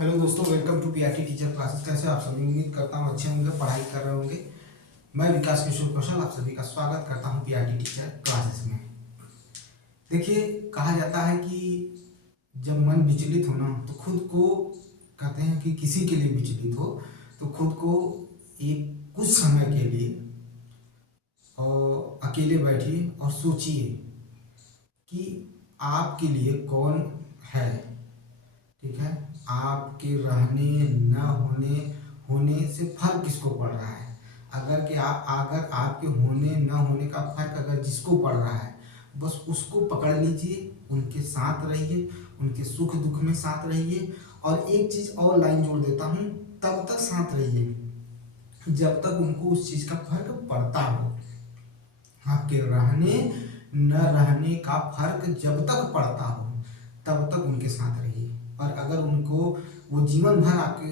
Hello दोस्तों, welcome to PRT teacher classes. कैसे आप सभी? उम्मीद करता हूँ अच्छे होंगे, पढ़ाई कर रहे होंगे। मैं विकास किशोर कौशल आप सभी का स्वागत करता हूँ पीआरटी टीचर क्लासेस में। देखिए, कहा जाता है कि जब मन विचलित हो ना तो खुद को, कहते हैं कि किसी के लिए विचलित हो तो खुद को एक कुछ समय के लिए और अकेले बैठिए और सोचिए कि आपके लिए कौन है। ठीक है, आपके रहने न होने होने से फर्क किसको पड़ रहा है? अगर आपके होने न होने का फर्क अगर जिसको पड़ रहा है, बस उसको पकड़ लीजिए, उनके साथ रहिए, उनके सुख दुख में साथ रहिए। और एक चीज और लाइन जोड़ देता हूँ, तब तक साथ रहिए जब तक उनको उस चीज का फर्क पड़ता हो। आपके रहने न रहने का फर्क जब तक पड़ता हो तब तक उनके साथ रहिए। और अगर उनको वो जीवन भर आपके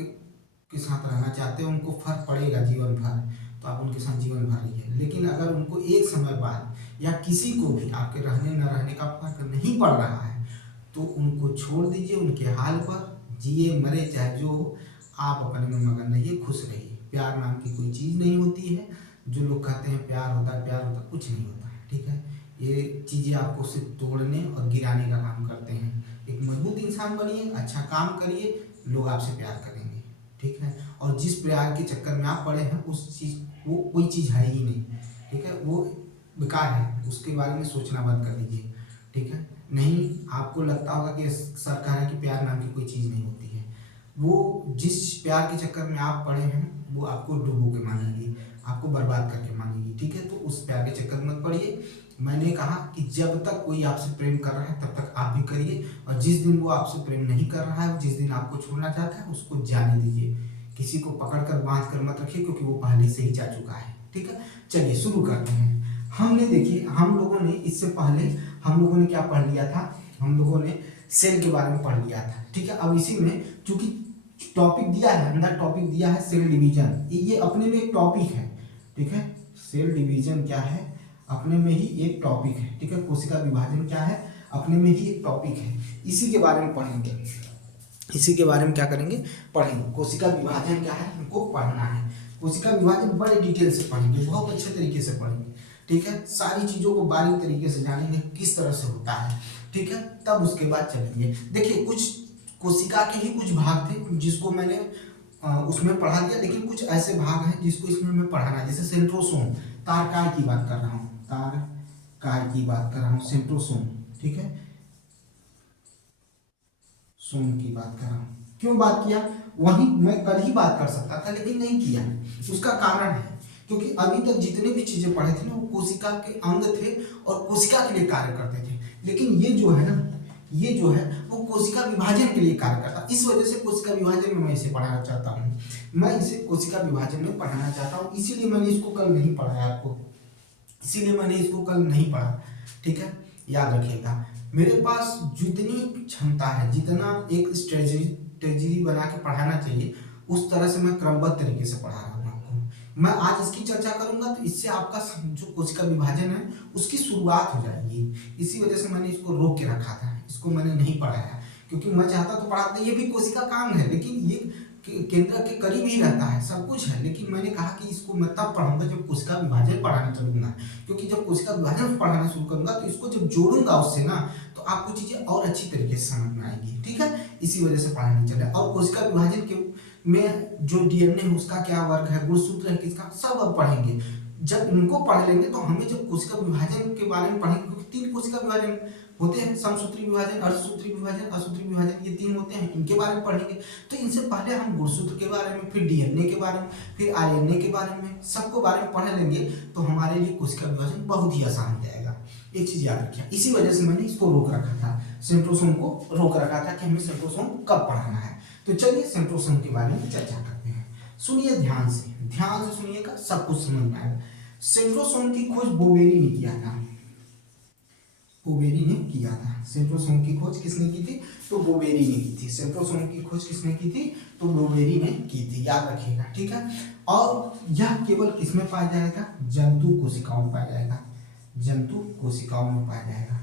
के साथ रहना चाहते हैं, उनको फर्क पड़ेगा जीवन भर, तो आप उनके साथ जीवन भर रहिए। लेकिन अगर उनको एक समय बाद या किसी को भी आपके रहने न रहने का फर्क नहीं पड़ रहा है तो उनको छोड़ दीजिए, उनके हाल पर जिए मरे चाहे जो हो, आप अपने में मगन रहिए, खुश रहिए। प्यार नाम की कोई चीज़ नहीं होती है। जो लोग कहते हैं प्यार होता है, प्यार होता है, कुछ नहीं होता है। ठीक है, ये चीज़ें आपको सिर्फ तोड़ने और गिराने का काम करते हैं। एक मजबूत इंसान बनिए, अच्छा काम करिए, लोग आपसे प्यार करेंगे। ठीक है, और जिस प्यार के चक्कर में आप पड़े हैं उस चीज़, वो कोई चीज़ है ही नहीं। ठीक है, वो बेकार है, उसके बारे में सोचना बंद कर दीजिए। ठीक है, नहीं, आपको लगता होगा कि सर कह रहे हैं कि प्यार नाम की कोई चीज़ नहीं होती है। वो जिस प्यार के चक्कर में आप पड़े हैं वो आपको डुबो के मानेगी, आपको बर्बाद करके मानेगी। ठीक है, तो उस प्यार के चक्कर में मत पड़िए। मैंने कहा कि जब तक कोई आपसे प्रेम कर रहा है तब तक आप भी करिए, और जिस दिन वो आपसे प्रेम नहीं कर रहा है, जिस दिन आपको छोड़ना चाहता है, उसको जाने दीजिए। किसी को पकड़ कर बांध कर मत रखिए, क्योंकि वो पहले से ही जा चुका है। ठीक है, चलिए शुरू करते हैं। हमने देखिए, हम लोगों ने इससे पहले हम लोगों ने क्या पढ़ लिया था? हम लोगों ने सेल के बारे में पढ़ लिया था। ठीक है, अब इसी में चूंकि टॉपिक दिया है, अंदर टॉपिक दिया है सेल डिवीजन, ये अपने में एक टॉपिक है। ठीक है, सेल डिवीजन क्या है? अपने में ही एक टॉपिक है। ठीक है, कोशिका विभाजन क्या है? अपने में ही एक टॉपिक है। इसी के बारे में पढ़ेंगे, इसी के बारे में क्या करेंगे? पढ़ेंगे। कोशिका विभाजन क्या है, हमको पढ़ना है। कोशिका विभाजन बड़े डिटेल से पढ़ेंगे, बहुत अच्छे तरीके से पढ़ेंगे। ठीक है, सारी चीजों को बारीक तरीके से जानेंगे किस तरह से होता है। ठीक है, तब उसके बाद चलेंगे। देखिए, कुछ कोशिका के ही कुछ भाग थे जिसको मैंने उसमें पढ़ा दिया, लेकिन कुछ ऐसे भाग हैं जिसको इसमें मैं पढ़ाना है। जैसे सेंट्रोसोम, तारकाय की बात कर रहा हूँ, तारकाय की बात कर रहा हूँ, सेंट्रोसोम। ठीक है, सोम की बात कर रहा हूँ। क्यों बात किया? वही मैं कल ही बात कर सकता था लेकिन नहीं किया। उसका कारण है क्योंकि अभी तक जितने भी चीजें पढ़े थे ना, वो कोशिका के अंग थे और कोशिका के लिए कार्य करते थे। लेकिन ये जो है ना, ये जो है वो कोशिका विभाजन के लिए कार्य करता है। इस वजह से कोशिका विभाजन में मैं इसे पढ़ाना चाहता हूँ। मैं इसे कोशिका विभाजन में पढ़ाना चाहता हूँ, इसीलिए मैंने इसको कल नहीं पढ़ाया आपको, इसीलिए मैंने इसको कल नहीं पढ़ा। ठीक है, याद रखिएगा। मेरे पास जितनी क्षमता है, जितना एक स्ट्रेटजी बना के पढ़ाना चाहिए, उस तरह से मैं क्रमबद्ध तरीके से पढ़ा रहा हूँ आपको। मैं आज इसकी चर्चा करूंगा तो इससे आपका जो कोशिका विभाजन है उसकी शुरुआत हो जाएगी। इसी वजह से मैंने इसको रोक के रखा था, इसको मैंने नहीं पढ़ाया, क्योंकि मैं चाहता तो पढ़ाता। ये भी कोशिका का अंग है, लेकिन ये केंद्र के करीब ही रहता है, सब कुछ है। लेकिन मैंने कहा कि इसको मैं तब पढ़ाऊंगा जब कोशिका विभाजन पढ़ाना चलूंगा, क्योंकि जब कोशिका विभाजन पढ़ाना शुरू करूंगा तो इसको जब जोड़ूंगा उससे ना, तो आपको चीजें और अच्छी तरीके से समझ में आएगी। ठीक है, इसी वजह से पढ़ाने चले। और कोशिका विभाजन के में जो डीएनए है उसका क्या वर्क है, गुणसूत्र है किसका, सब अब पढ़ेंगे। जब इनको पढ़ लेंगे तो हमें जब कोशिका विभाजन के बारे में पढ़ेंगे, क्योंकि 3 कोशिका विभाजन होते हैं, समसूत्री विभाजन, अर्धसूत्री विभाजन, असूत्री विभाजन, ये 3 होते हैं। इनके बारे में पढ़ेंगे। तो इनसे पहले हम गुणसूत्र के बारे में, फिर डीएनए के बारे में, फिर आरएनए के बारे में, सबको बारे में पढ़ लेंगे तो हमारे लिए कोशिका विभाजन बहुत ही आसान हो जाएगा। एक चीज याद रखिए, इसी वजह से मैंने इसको रोक रखा था, सेंट्रोसोम को रोक रखा था कि हमें सेंट्रोसोम कब पढ़ाना है। तो चलिए सेंट्रोसोम के बारे में चर्चा करते हैं। सुनिए ध्यान से सुनिएगा, सब कुछ समझ में आएगा। सेंट्रोसोम की खोज बोवेरी ने किया था, बोवेरी ने किया था। सेंट्रोसोम की खोज किसने की थी? तो बोवेरी ने की थी। सेंट्रोसोम की खोज किसने की थी? तो बोवेरी ने की थी, याद रखिएगा। ठीक है, और यह केवल किसमें पाया जाएगा? जंतु कोशिकाओं में पाया जाएगा, जंतु कोशिकाओं में पाया जाएगा,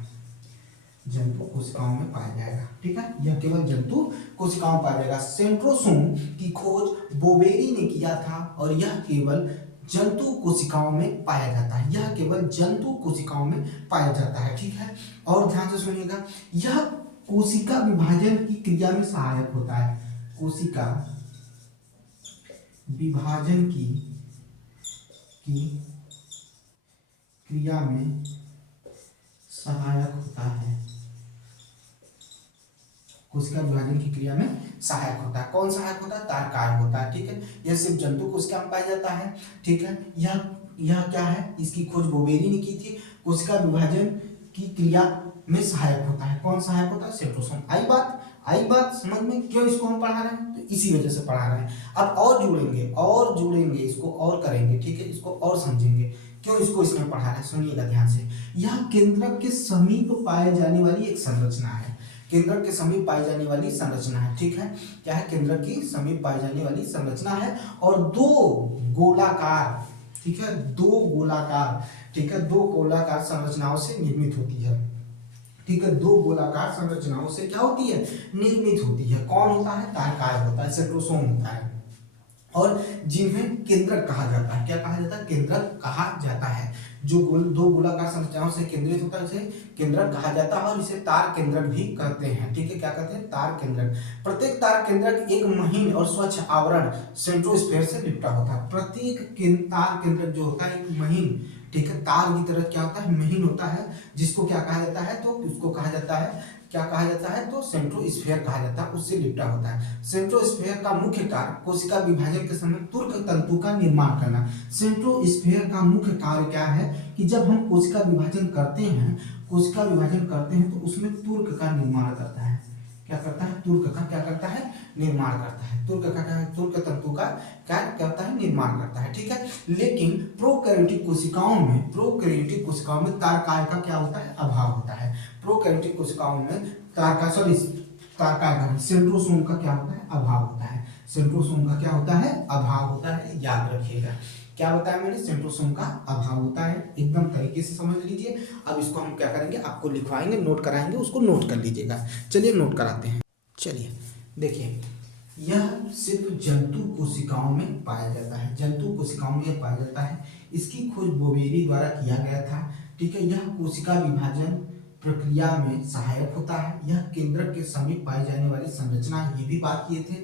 जंतु कोशिकाओं में पाया जाएगा। जाएगा। ठीक है, यह केवल जंतु कोशिकाओं में पाया जाएगा। सेंट्रोसोम की खोज बोवेरी ने किया था और यह केवल जंतु कोशिकाओं में पाया जाता है। यह केवल जंतु कोशिकाओं में पाया जाता है। ठीक है, और ध्यान से सुनिएगा, यह कोशिका विभाजन की क्रिया में सहायक होता है। कोशिका विभाजन की क्रिया में सहायक होता है। कोशिका विभाजन की क्रिया में सहायक होता है। कौन सहायक होता है? तारकाय होता है। ठीक है, यह सिर्फ जंतु कोशिका में पाया जाता है। ठीक है, यह क्या है, इसकी खोज बोवेरी ने की थी। कोशिका विभाजन की क्रिया में सहायक होता है। कौन सहायक होता है? सेंट्रोसोम। आई बात समझ में? क्यों इसको हम पढ़ा रहे हैं? तो इसी वजह से पढ़ा रहे हैं। अब और जुड़ेंगे इसको और करेंगे। ठीक है, इसको और समझेंगे क्यों इसको इसमें पढ़ा रहे हैं। सुनिएगा ध्यान से। यह केंद्रक के समीप पाए जाने वाली एक संरचना है। केंद्रक के समीप पाई जाने वाली संरचना है। ठीक है, क्या है? केंद्रक की समीप पाई जाने वाली संरचना है और दो गोलाकार, ठीक है, दो गोलाकार संरचनाओं से निर्मित होती है। ठीक है, दो गोलाकार संरचनाओं से क्या होती है? निर्मित होती है। कौन होता है? तारकाय होता है, सेंट्रोसोम होता है, और जिन्हें केंद्रक कहा जाता है। क्या कहा जाता है? केंद्रक कहा जाता है। जो दो गोलाकार संरचनाओं से केंद्रित होता है उसे केंद्रक कहा जाता है और इसे तार केंद्रक भी कहते हैं। ठीक है, क्या कहते हैं? तार केंद्रक। प्रत्येक तार केंद्रक एक महीन और स्वच्छ आवरण सेंट्रोस्फेयर से लिपटा होता है। प्रत्येक तार केंद्रक जो होता है एक महीन, ठीक है, तार की तरह क्या होता है? महीन होता है, जिसको क्या कहा जाता है? तो उसको कहा जाता है, क्या कहा जाता है? तो सेंट्रोस्फेयर कहा जाता है, उससे लिपटा होता है। सेंट्रोस्फेयर का मुख्य कार्य कोशिका विभाजन के समय तुर्क तंतु का निर्माण करना। सेंट्रोस्फेयर का मुख्य कार्य क्या है कि जब हम कोशिका विभाजन करते हैं तो उसमें तुर्क का निर्माण करता है। क्या करता है? तुर्क का क्या करता है? निर्माण करता है। तुर्क तंतु का क्या करता है? निर्माण करता है। ठीक है, लेकिन प्रोकैरियोटिक कोशिकाओं में तारकाय का क्या होता है? अभाव होता है। प्रोकैरियोटिक कोशिकाओं में तारकाय का सेंट्रोसोम का क्या होता है? अभाव होता है। सेंट्रोसोम का क्या होता है? अभाव होता है। याद रखिएगा, क्या बताया मैंने? सेंट्रोसोम का अभाव होता है। एकदम तरीके से समझ लीजिए। अब इसको हम क्या करेंगे? आपको लिखवाएंगे, नोट कराएंगे, उसको नोट कर लीजिएगा। चलिए नोट कराते हैं। चलिए देखिए, यह सिर्फ जंतु कोशिकाओं में पाया जाता है। जंतु कोशिकाओं में पाया जाता है। इसकी खोज बोवेरी द्वारा किया गया था। ठीक है, यह कोशिका विभाजन प्रक्रिया में सहायक होता है। यह केंद्रक के समीप पाई जाने वाली संरचना, ये भी बात किए थे,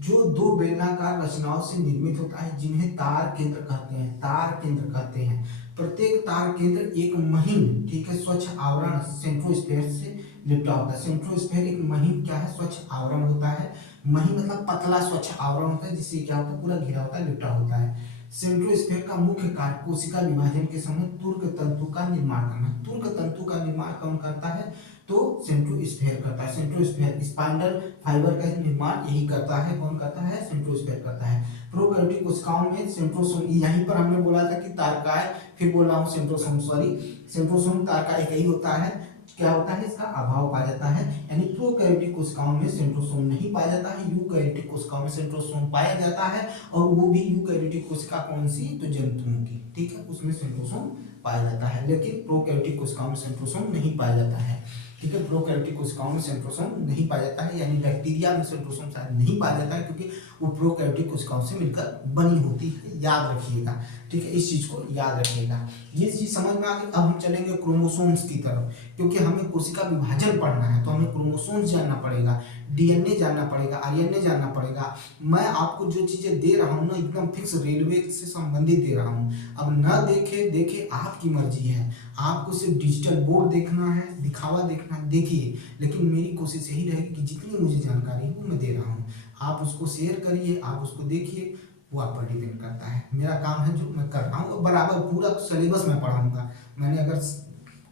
जो दो बेलनाकार रचनाओं से निर्मित होता है, जिन्हें तार केंद्र कहते हैं। प्रत्येक तार केंद्र एक महीन, ठीक है, स्वच्छ आवरण सेंट्रोस्फेयर से लिपटा होता है। सेंट्रोस्फेयर एक महीन क्या है? स्वच्छ आवरण होता है। महीन मतलब पतला स्वच्छ आवरण होता है, जिससे क्या होता है? पूरा घिरा होता है, लिपटा होता है। सेंट्रोस्फेयर का मुख्य कार्य कोशिका विभाजन के समय तुर्क तंतु का निर्माण करना। तुर्क तंतु का निर्माण कौन करता है? तो सेंट्रोस्फेयर करता है। सेंट्रोस्फेयर स्पाइंडल फाइबर का निर्माण यही करता है। कौन करता है? सेंट्रोस्फेयर करता है। प्रोकैरियोटिक कोशिकाओं में सेंट्रोसोम, यहीं पर हमने बोला था कि तारकाय, फिर बोल रहा हूँ सेंट्रोसोम तारकाय एक ही होता है। क्या होता है? इसका अभाव पाया जाता है। यानी प्रोकैरियोटिक कोशिकाओं में सेंट्रोसोम नहीं पाया जाता है। यूकैरियोटिक कोशिकाओं में सेंट्रोसोम पाया जाता है, और वो भी यूकैरियोटिक कोशिका कौन सी? तो जंतुओं की। ठीक है, उसमें सेंट्रोसोम पाया जाता है, लेकिन प्रोकैरियोटिक कोशिकाओं में सेंट्रोसोम नहीं पाया जाता है। ठीक है, प्रोकैरियोटिक कोशिकाओं में सेंट्रोसोम नहीं पाया जाता है, यानी बैक्टीरिया में सेंट्रोसोम शायद नहीं पाया जाता है, क्योंकि वो प्रोकैरियोटिक कोशिकाओं से मिलकर बनी होती है। याद रखिएगा। ठीक है, इस चीज को याद रखिएगा। ये चीज समझ में आ गई। अब हम चलेंगे क्रोमोसोम्स की तरफ, क्योंकि हमें कोशिका विभाजन पढ़ना है तो हमें क्रोमोसोम्स जानना पड़ेगा, डीएनए जानना पड़ेगा, आरएनए जानना पड़ेगा। मैं आपको जो चीजें दे रहा हूँ ना, एकदम फिक्स रेलवे से संबंधित दे रहा हूँ। अब न देखे आपकी मर्जी है। आपको सिर्फ डिजिटल बोर्ड देखना है, दिखावा देखना है, देखिए, लेकिन मेरी कोशिश यही रहेगी कि जितनी मुझे जानकारी है वो मैं दे रहा हूँ, आप उसको शेयर करिए, आप उसको देखिए, वो आप पर डिपेंड करता है। मेरा काम है जो मैं कर रहा हूँ, बराबर पूरा सिलेबस मैं पढ़ाऊंगा। मैंने अगर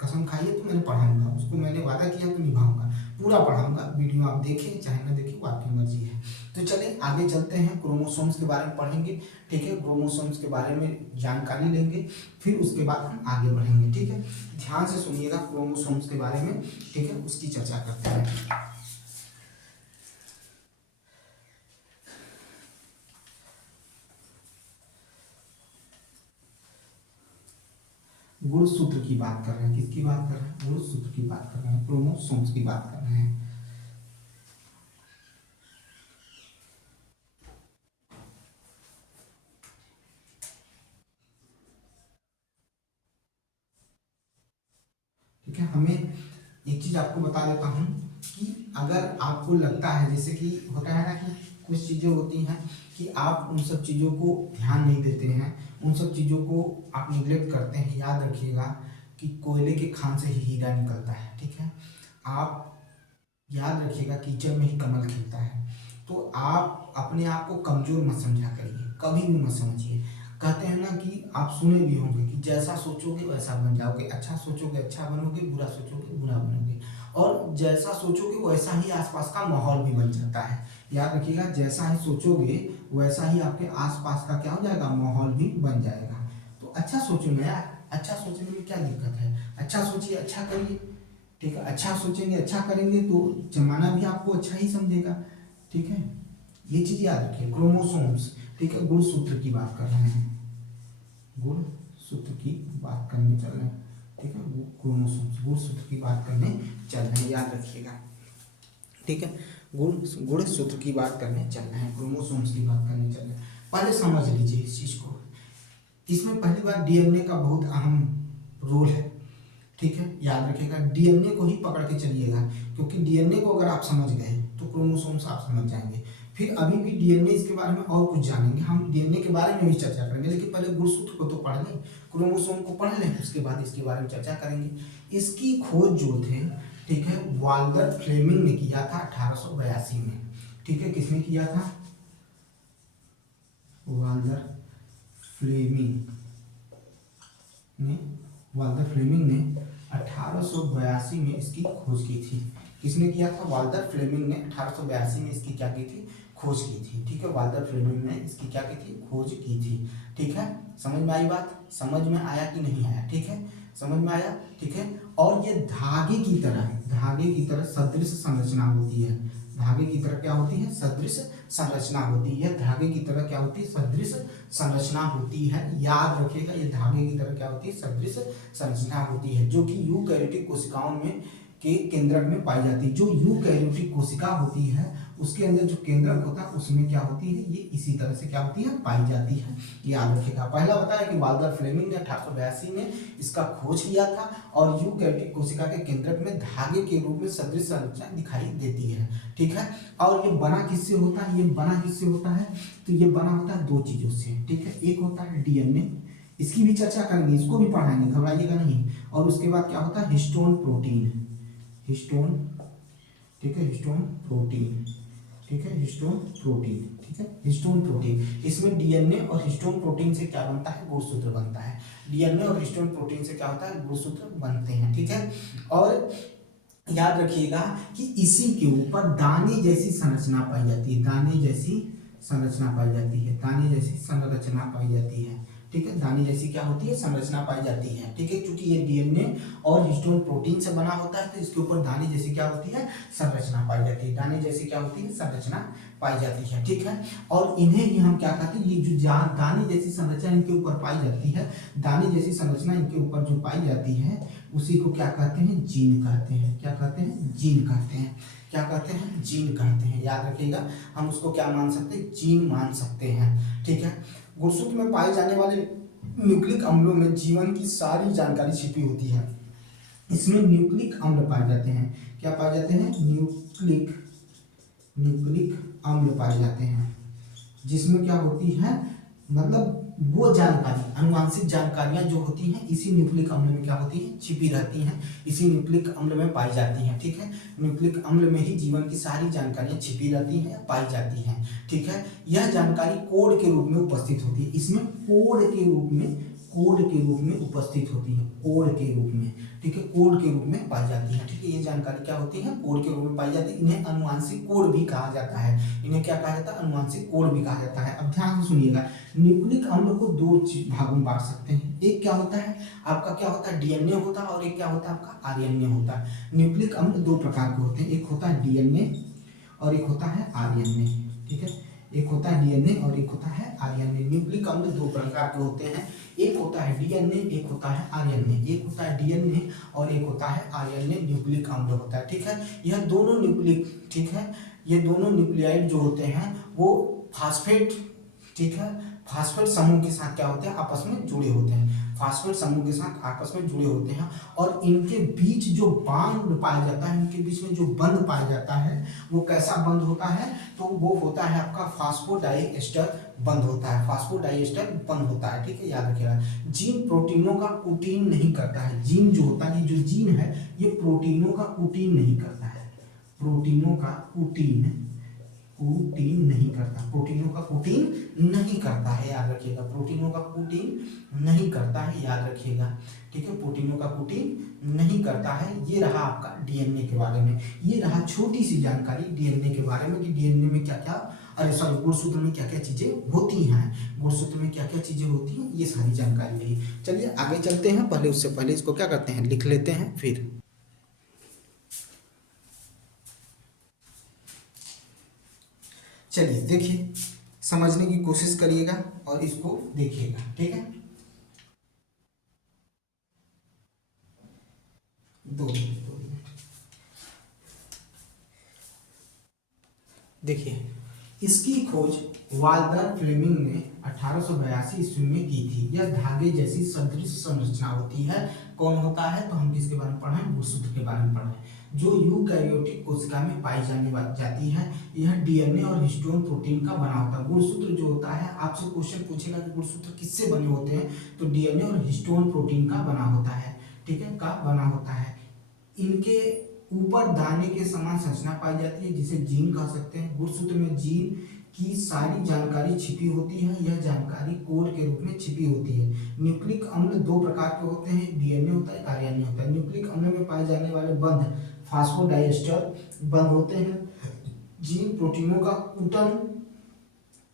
कसम खाई है तो मैंने पढ़ाऊंगा, उसको मैंने वादा किया तो निभाऊंगा, पूरा पढ़ाऊंगा। वीडियो आप देखें चाहे ना देखें, वो आपकी मर्जी है। तो चलिए आगे चलते हैं, क्रोमोसोम्स के बारे में पढ़ेंगे। ठीक है, क्रोमोसोम्स के बारे में जानकारी लेंगे, फिर उसके बाद हम आगे बढ़ेंगे। ठीक है, ध्यान से सुनिएगा क्रोमोसोम्स के बारे में। ठीक है, उसकी चर्चा करते हैं। गुणसूत्र की बात कर रहे हैं। किसकी बात कर रहे हैं? गुणसूत्र की बात कर रहे हैं, क्रोमोसोम्स की बात कर रहे हैं। हमें एक चीज़ आपको बता देता हूँ कि अगर आपको लगता है, जैसे कि होता है ना कि कुछ चीज़ें होती हैं कि आप उन सब चीज़ों को ध्यान नहीं देते हैं, उन सब चीज़ों को आप निगलेक्ट करते हैं, याद रखिएगा कि कोयले के खान से ही हीरा निकलता है, ठीक है। आप याद रखिएगा कीचड़ में ही कमल खिलता है। तो आप अपने आप को कमजोर मत समझा करिए, कभी भी मत समझिए। कहते हैं ना कि आप सुने भी होंगे कि जैसा सोचोगे वैसा बन जाओगे, अच्छा सोचोगे अच्छा बनोगे, बुरा सोचोगे बुरा बनोगे, और जैसा सोचोगे वैसा ही आसपास का माहौल भी बन जाता है। याद रखिएगा, जैसा ही सोचोगे वैसा ही आपके आसपास का क्या हो जाएगा, माहौल भी बन जाएगा। तो अच्छा सोचो ना यार, अच्छा सोचने में क्या दिक्कत है, अच्छा सोचिए, अच्छा करिए, ठीक है। अच्छा सोचेंगे अच्छा करेंगे तो जमाना भी आपको अच्छा ही समझेगा, ठीक है। ये चीज याद रखिए, क्रोमोसोम्स, ठीक है, गुणसूत्र की बात कर रहे हैं, गुणसूत्र की बात करने चल रहे हैं, ठीक है। क्रोमोसोम्स गुणसूत्र की बात करने चल रहे हैं, याद रखिएगा, ठीक है। गुणसूत्र की बात करने चल रहे हैं, क्रोमोसोम्स की बात करने चल रहे हैं। पहले समझ लीजिए इस चीज को। इसमें पहली बार डीएनए का बहुत अहम रोल है, ठीक है। याद रखिएगा, डीएनए को ही पकड़ के चलिएगा, क्योंकि डीएनए को अगर आप समझ गए तो क्रोमोसोम्स आप समझ जाएंगे। फिर अभी भी डीएनए इसके बारे में और कुछ जानेंगे, हम डीएनए के बारे में भी चर्चा करेंगे, लेकिन पहले गुणसूत्र को तो पढ़ लें, क्रोमोसोम को पढ़ लें, उसके बाद इसके बारे में चर्चा करेंगे। इसकी खोज जो थे, ठीक है, वाल्टर फ्लेमिंग ने किया था 1882 में, ठीक है। किसने किया था, वाल्टर फ्लेमिंग ने, वाल्टर फ्लेमिंग ने 1882 में इसकी खोज की थी। किसने किया था, वाल्टर फ्लेमिंग ने 1882 में इसकी क्या की थी, खोज की थी, ठीक है। वाल्टर फ्लेमिंग ने इसकी क्या की थी, खोज की थी, ठीक है। समझ में आई बात, समझ में आया कि नहीं आया, ठीक है, समझ में आया, ठीक है। और ये धागे की तरह सदृश संरचना होती है, धागे की तरह क्या होती है, सदृश संरचना होती है, धागे की तरह क्या होती है, सदृश संरचना होती है। याद रखिएगा, ये धागे की तरह क्या होती है, सदृश संरचना होती है, जो कि यूकैरियोटिक कोशिकाओं में के केंद्रक में पाई जाती है। जो यूकैरियोटिक कोशिका होती है उसके अंदर जो केंद्रक होता है उसमें क्या होती है, ये इसी तरह से क्या होती है, पाई जाती है। याद रखिएगा, पहला बताया कि वाल्टर फ्लेमिंग ने 1882 में इसका खोज किया था, और यूकैरियोटिक कोशिका के केंद्रक में धागे के रूप में सदृश संरचना दिखाई देती है, ठीक है। और ये बना किससे होता है, ये बना किससे होता है, तो ये बना होता है दो चीजों से, ठीक है। एक होता है डीएनए, इसकी भी चर्चा करेंगे, इसको भी पढ़ाएंगे, घबराइएगा नहीं। और उसके बाद क्या होता है, हिस्टोन प्रोटीन, हिस्टोन, ठीक है, हिस्टोन प्रोटीन, ठीक है, हिस्टोन प्रोटीन, ठीक है, हिस्टोन प्रोटीन। इसमें डीएनए और हिस्टोन प्रोटीन से क्या बनता है, गुणसूत्र बनता है। डीएनए और हिस्टोन प्रोटीन से क्या होता है, गुणसूत्र बनते हैं, ठीक है। और याद रखिएगा कि इसी के ऊपर दाने जैसी संरचना पाई जाती है, दाने जैसी संरचना पाई जाती है, दाने जैसी संरचना पाई जाती है, ठीक है। दाने जैसी क्या होती है, संरचना पाई जाती है, ठीक है। क्योंकि ये डीएनए और हिस्टोन प्रोटीन से बना होता है, तो इसके ऊपर दाने जैसी क्या होती है, संरचना पाई जाती है, दाने जैसी क्या होती है, संरचना पाई जाती है, ठीक है। और इन्हें ही हम क्या कहते हैं, ये जो दाने जैसी संरचना इनके ऊपर पाई जाती है, दाने जैसी संरचना इनके ऊपर जो पाई जाती है उसी को क्या कहते हैं, जीन कहते हैं। क्या कहते हैं, जीन कहते हैं। क्या कहते हैं, जीन कहते हैं। याद रखिएगा, हम उसको क्या मान सकते हैं, जीन मान सकते हैं, ठीक है। गुणसूत्र में पाए जाने वाले न्यूक्लिक अम्लों में जीवन की सारी जानकारी छिपी होती है। इसमें न्यूक्लिक अम्ल पाए जाते हैं, क्या पाए जाते हैं, न्यूक्लिक अम्ल पाए जाते हैं, जिसमें क्या होती है, मतलब वो जानकारी, आनुवांशिक जानकारियां जो होती हैं इसी न्यूक्लिक अम्ल में क्या होती है, छिपी रहती हैं, इसी न्यूक्लिक अम्ल में पाई जाती हैं, ठीक है। न्यूक्लिक अम्ल में ही जीवन की सारी जानकारियां छिपी रहती हैं, पाई जाती हैं, ठीक है। यह जानकारी कोड के रूप में उपस्थित होती है, इसमें कोड के रूप में उपस्थित होती है, कोड के रूप में, ठीक है, कोड के रूप में पाई जाती है, ठीक है। ये जानकारी क्या होती है, कोड के रूप में पाई जाती है। इन्हें अनुवांशिक कोड भी कहा जाता है, इन्हें क्या कहा जाता है, अनुवांशिक कोड भी कहा जाता है। अब ध्यान से सुनिएगा, न्यूक्लिक अम्ल को दो भागों में बांट सकते हैं। एक क्या होता है आपका, क्या होता है, डीएनए होता है, और एक क्या होता है आपका, आरएनए होता है। न्यूक्लिक अम्ल दो प्रकार के होते हैं, एक होता है डीएनए और एक होता है आरएनए, ठीक है। एक होता है डीएनए और एक होता है आरएनए। न्यूक्लिक अम्ल दो प्रकार के होते हैं, एक होता है डीएनए, एक होता है आरएनए। एक होता है डीएनए और एक होता है आरएनए न्यूक्लिक अम्ल होता है, ठीक है। यह दोनों न्यूक्लिक, ठीक है, ये दोनों न्यूक्लियाइड जो होते हैं वो फास्फेट, ठीक है, फास्फेट समूह के साथ क्या होते हैं, आपस में जुड़े होते हैं। फास्फेट समूह के साथ आपस में जुड़े होते हैं और इनके बीच जो बांध पाया जाता है, इनके बीच में जो बंध पाया जाता है वो कैसा बंध होता है, तो वो होता है आपका फास्फोडाइएस्टर बंध होता है, फास्फोडाइएस्टर बंध होता है। ठीक है, याद रखिएगा। जीन प्रोटीनों का कोटिंग नहीं करता है। जीन जो होता है, ये जो जीन है ये प्रोटीनों का कोटिंग नहीं करता है, प्रोटीनों का कोटिंग नहीं करता, प्रोटीनों का कोटिंग नहीं करता है, याद रखिएगा। प्रोटीनों का कोटिंग नहीं करता है, याद रखिएगा। ठीक है, प्रोटीनों का कोटिंग नहीं करता है। ये रहा आपका डीएनए के बारे में, ये रहा छोटी सी जानकारी डीएनए के बारे में कि डीएनए में क्या क्या, अरे सॉरी, गुणसूत्र में क्या क्या चीजें होती हैं, गुणसूत्र में क्या क्या चीजें होती हैं, ये सारी जानकारी रही। चलिए आगे चलते हैं। पहले उससे पहले इसको क्या करते हैं, लिख लेते हैं। फिर चलिए देखिए, समझने की कोशिश करिएगा और इसको देखिएगा। ठीक है, दो मिनट देखिए। इसकी खोज वाल्टर फ्लेमिंग ने 1882 ईस्वी में की थी। यह धागे जैसी सदृश संरचना होती है। कौन होता है, तो हम किसके बारे में पढ़ें, गुणसूत्र के बारे में पढ़ें, जो यूकैरियोटिक कोशिका में पाई जाती है। यह डीएनए और हिस्टोन प्रोटीन का बना होता है। गुणसूत्र जो होता है, आपसे क्वेश्चन पूछेगा कि गुणसूत्र किससे बने होते हैं, तो डीएनए और हिस्टोन प्रोटीन का बना होता है। ठीक है, का बना होता है। इनके ऊपर दाने के समान संरचना पाई जाती है जिसे जीन कह सकते हैं। गुणसूत्र में जीन की सारी जानकारी छिपी होती है। यह जानकारी कोड के रूप में छिपी होती है। न्यूक्लिक अम्ल दो प्रकार के होते हैं, डीएनए होता है, आरएनए होता है। न्यूक्लिक अम्ल में पाए जाने वाले बंध फास्फोडाइएस्टर बंध होते हैं। जीन प्रोटीनों का कूटन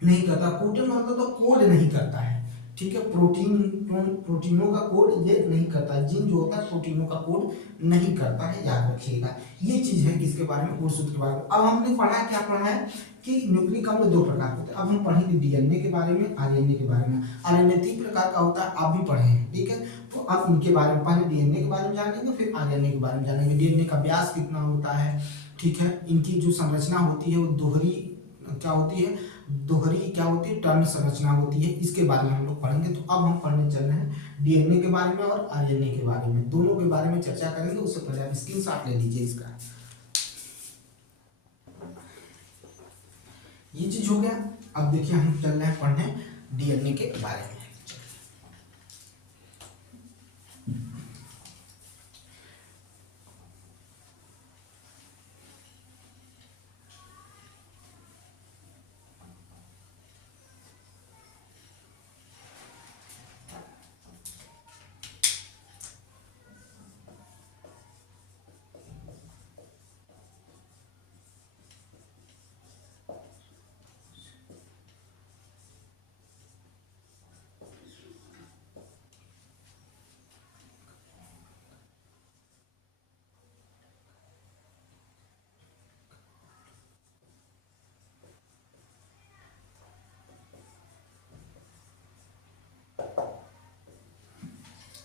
नहीं करता, कूटन मतलब तो कोड नहीं करता है। ठीक है, प्रोटीनों का कोड ये नहीं करता। जीन जो होता है प्रोटीनों का कोड नहीं करता है, याद रखिएगा। ये चीज है किसके बारे में, गुणसूत्र के बारे में। अब हमने पढ़ा है, क्या पढ़ा है कि न्यूक्लिक अम्ल दो प्रकार होते हैं। अब हम पढ़ेंगे डीएनए के बारे में, आरएनए के बारे में। आरएनए 3 प्रकार का होता है, आप भी पढ़े हैं। ठीक है, तो अब इनके बारे में पहले डीएनए के बारे में जानेंगे, फिर आरएनए के बारे में जानेंगे। डीएनए का व्यास कितना होता है, ठीक है, इनकी जो संरचना होती है वो दोहरी क्या होती है, दोहरी क्या होती है, टर्न संरचना होती है। इसके बारे में हम लोग पढ़ेंगे। तो अब हम पढ़ने चल रहे हैं डीएनए के बारे में और आरएनए के बारे में, दोनों के बारे में चर्चा करेंगे। उससे पहले आप स्क्रीनशॉट ले लीजिए इसका। ये चीज हो गया। अब देखिए हम चल रहे हैं पढ़ने डीएनए के बारे में।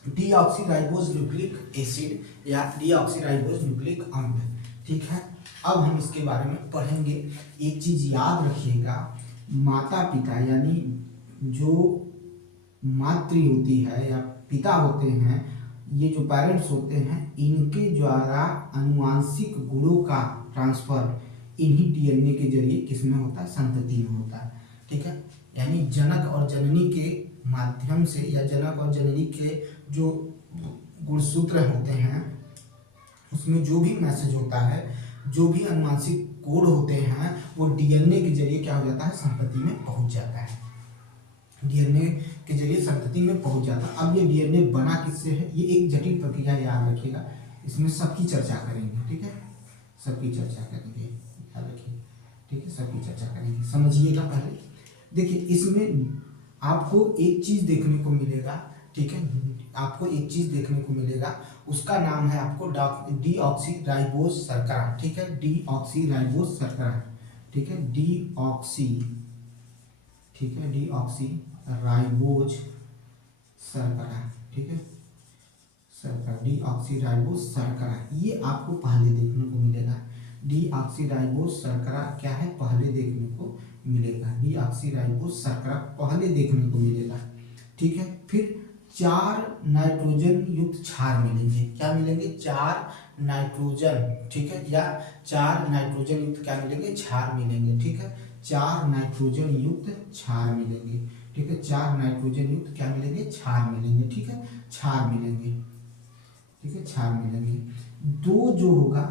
डीऑक्सीराइबोज न्यूक्लिक एसिड या डीऑक्सीराइबोज न्यूक्लिक अम्ल। ठीक है, अब हम इसके बारे में पढ़ेंगे। एक चीज याद रखिएगा, माता पिता यानी जो मातृ होती है या पिता होते हैं, ये जो पेरेंट्स होते हैं, इनके द्वारा अनुवांशिक गुणों का ट्रांसफर इन्हीं डीएनए के जरिए किसमें होता है, संतति में होता है। ठीक है, यानी जनक और जननी के माध्यम से या जनक और जननी के जो गुणसूत्र होते हैं उसमें जो भी मैसेज होता है, जो भी अनुवांशिक कोड होते हैं, वो डीएनए के जरिए क्या हो जाता है, संतति में पहुंच जाता है। डीएनए के जरिए संतति में पहुंच जाता है। अब ये डीएनए बना किससे है, ये एक जटिल प्रक्रिया, याद रखिएगा। इसमें सबकी चर्चा करेंगे। ठीक है, सबकी चर्चा करेंगे, याद रखिए। ठीक है, सबकी चर्चा करेंगे, समझिएगा। पहले देखिए, इसमें आपको एक चीज देखने को मिलेगा। ठीक है, आपको एक चीज देखने को मिलेगा, उसका नाम है आपको डीऑक्सीराइबोज शर्करा। ठीक है, डीऑक्सीराइबोज शर्करा। ठीक है, ठीक है, डीऑक्सीराइबोज शर्करा। ठीक है, शर्करा, डीऑक्सीराइबोज शर्करा, ये आपको पहले देखने को मिलेगा। डीऑक्सीराइबोज शर्करा क्या है, पहले देखने को मिलेगा। डीऑक्सीराइबोज शर्करा पहले देखने को मिलेगा। ठीक है, फिर 4 नाइट्रोजन युक्त क्षार मिलेंगे। क्या मिलेंगे? 4 नाइट्रोजन, ठीक है, या 4 नाइट्रोजन युक्त क्या मिलेंगे? क्षार मिलेंगे, ठीक है, 4 नाइट्रोजन युक्त क्षार मिलेंगे, ठीक है, 4 नाइट्रोजन युक्त क्या मिलेंगे? क्षार मिलेंगे, ठीक है, क्षार मिलेंगे, ठीक है, क्षार मिलेंगे। दो जो होगा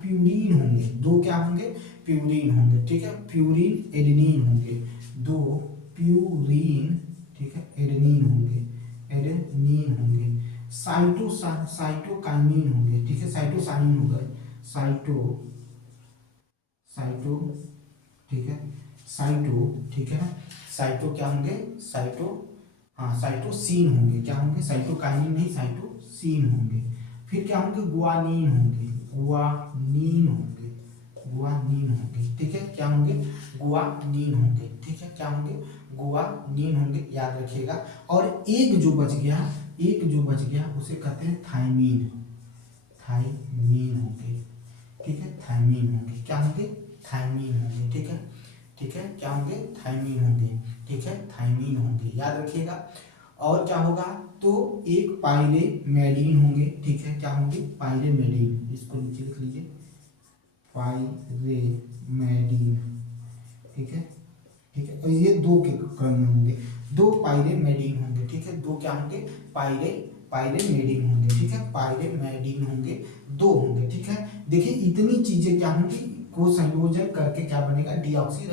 प्यूरीन होंगे, दो क्या होंगे? प्यूरीन होंगे, ठीक है, प्यूरीन एडेनिन होंगे, दो प्यूरीन, ठीक है, एडेनिन होंगे, एडेनिन होंगे। साइटोकाइनिन होंगे, ठीक है, साइटोसाइन होगा, साइटो, ठीक है, ठीक है, साइटो क्या होंगे? साइटोसिन होंगे, क्या होंगे? साइटोकाइनिन नहीं, साइटोसिन होंगे। फिर क्या होंगे? गुआनिन होंगे, गुआनिन होंगे, ठीक है, क्या होंगे? गुआनिन होंगे, ठीक है, क्या होंगे? गुआनिन होंगे, याद रखिएगा। और एक जो बच गया उसे कहते हैं थायमीन होंगे, ठीक है, थायमीन होंगे, क्या होंगे? थायमीन होंगे, ठीक है, ठीक है, क्या होंगे? थायमीन होंगे, ठीक है, थायमीन होंगे, याद रखिएगा। और क्या होगा? तो एक पाइरेमेडिन होंगे, ठीक है, क्या होंगे? पाइरेमेडिन, इसको नीचे लिख लीजिए, पाइरेमेडिन, ठीक है, ठीक है, और ये दो के क्रम में होंगे, दो पाइरेमेडिन होंगे, ठीक है, दो क्या होंगे? पाइरेमेडिन होंगे, ठीक है, पाइरेमेडिन होंगे, दो होंगे, ठीक है। देखिए इतनी चीजें क्या होंगी को संयोजन करके क्या बनेगा? डीऑक्सी